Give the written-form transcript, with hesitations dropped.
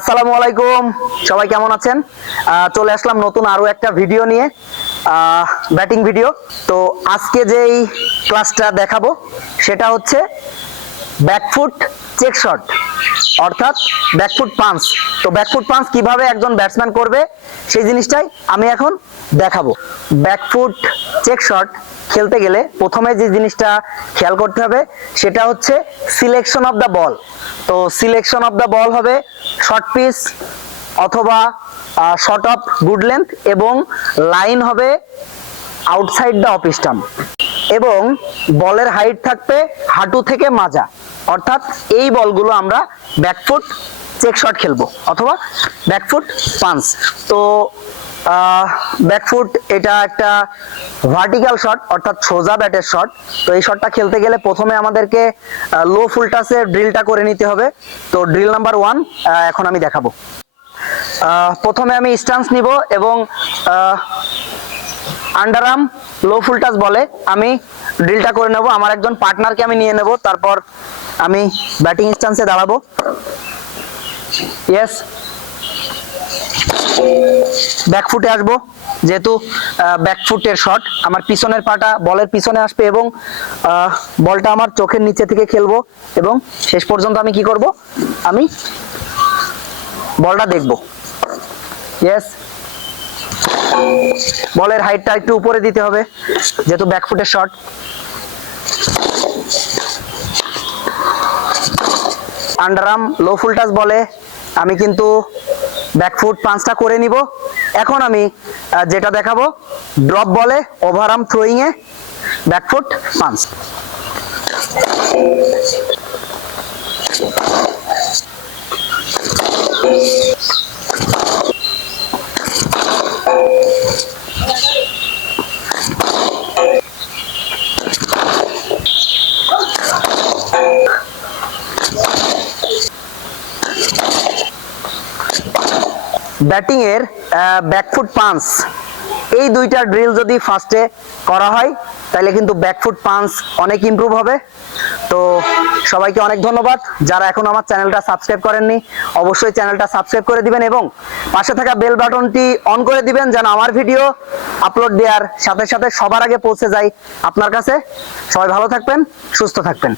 আসসালামু আলাইকুম, সবাই কেমন আছেন? চলে আসলাম নতুন আরো একটা ভিডিও নিয়ে, ব্যাটিং ভিডিও। তো আজকে যেই ক্লাসটা দেখাবো সেটা হচ্ছে ব্যাকফুট চেক শট, অর্থাৎ ব্যাকফুট পাঞ্চ। তো ব্যাকফুট পাঞ্চ কিভাবে একজন ব্যাটসম্যান করবে সেই জিনিসটাই আমি এখন দেখাবো। ব্যাকফুট চেক শট খেলতে গেলে প্রথমে যে জিনিসটা খেয়াল করতে হবে সেটা হচ্ছে সিলেকশন অফ দ্য বল। তো সিলেকশন অফ দ্য বল হবে শর্ট পিচ অথবা শর্ট অফ গুড লেন্থ, এবং লাইন হবে আউটসাইড দ্য অফ স্টাম্প, এবং বলের হাইট থাকবে হাঁটু থেকে মাজা। অর্থাৎ এই বলগুলো আমরা ব্যাকফুট চেক শট খেলবো অথবা ব্যাকফুট পাঞ্চ। তো ব্যাকফুট এটা একটা ভার্টিক্যাল শট, অর্থাৎ সোজা ব্যাটের শট। তো এই শটটা খেলতে গেলে প্রথমে আমাদেরকে লো ফুল টাচে ড্রিলটা করে নিতে হবে। তো ড্রিল নাম্বার 1 এখন আমি দেখাবো। প্রথমে আমি স্ট্যান্স নিব এবং আন্ডার আর্ম লো ফুল টাচ বলে আমি ড্রিলটা করে নেব। আমার একজন পার্টনারকে আমি নিয়ে নেব, তারপর আমি ব্যাটিং স্ট্যান্সে দাঁড়াবো। ইয়েস, ব্যাকফুটে আসবো, যেহেতু ব্যাকফুটের শট আমার পিছনের পাটা বলের পিছনে আসবে এবং বলটা আমার চোখের নিচে থেকে খেলবো, এবং শেষ পর্যন্ত আমি কি করব, আমি বলটা দেখব। ইয়েস, বলের হাইটটা একটু উপরে দিতে হবে যেহেতু ব্যাকফুটের শট। আন্ডারআর্ম লো ফুল টাচ বলে আমি কিন্তু ব্যাকফুট পাঞ্চটা করে নিব। এখন আমি যেটা দেখাবো ড্রপ বলে ওভারআর্ম থ্রোয়িং এ ব্যাকফুট পাঞ্চ। ব্যাটিং এর ব্যাকফুট পাঞ্চ এই দুইটা ড্রিল যদি ফার্স্টে করা হয় তাহলে কিন্তু ব্যাকফুট পাঞ্চ অনেক ইমপ্রুভ হবে। তো সবাইকে অনেক ধন্যবাদ। যারা এখন আমার চ্যানেলটা সাবস্ক্রাইব করেননি অবশ্যই চ্যানেলটা সাবস্ক্রাইব করে দিবেন এবং পাশে থাকা বেল বাটনটি অন করে দিবেন যেন আমার ভিডিও আপলোড দেওয়ার সাথে সাথে সবার আগে পৌঁছে যায় আপনার কাছে। সবাই ভালো থাকবেন, সুস্থ থাকবেন।